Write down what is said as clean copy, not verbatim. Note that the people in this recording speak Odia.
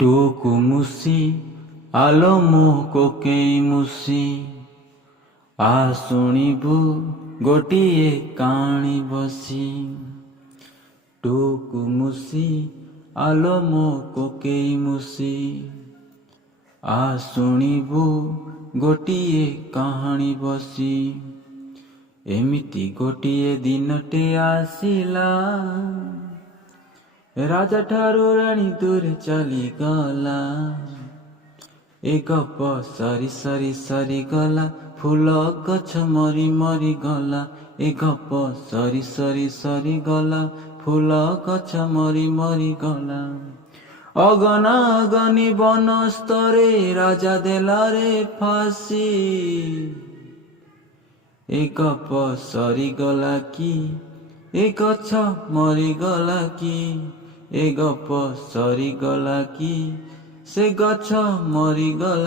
ଟୁକୁ ମୁସି ଆଲୋ ମୋ କୋକେଇ ମୁସି, ଆ ଶୁଣିବୁ ଗୋଟିଏ କାହାଣୀ ବସି। ଟୁକୁ ମୁସି ଆଲୋ ମୋ କୋକେଇ ମୁସି, ଆ ଶୁଣିବୁ ଗୋଟିଏ କାହାଣୀ ବସି। ଏମିତି ଗୋଟିଏ ଦିନଟେ ଆସିଲା, ରାଜା ଠାରୁ ରାଣୀ ଦୂରେ ଚାଲିଗଲା। ଏ ଗପ ସରି ସରି ସରିଗଲା, ଫୁଲ ଗଛ ମରି ମରି ଗଲା। ଏ ଗପ ସରି ସରି ସରିଗଲା, ଫୁଲ ଗଛ ମରି ମରି ଗଲା। ଅଗନା ଅଗନି ବନସ୍ତରେ ରାଜା ଦେଲାରେ ଫାଶୀ। ଏ ଗପ ସରିଗଲା କି, ଏ ଗଛ ମରିଗଲା କି? ଏ ଗପ ସରିଗଲା କି, ସେ ଗଛ ମରିଗଲା।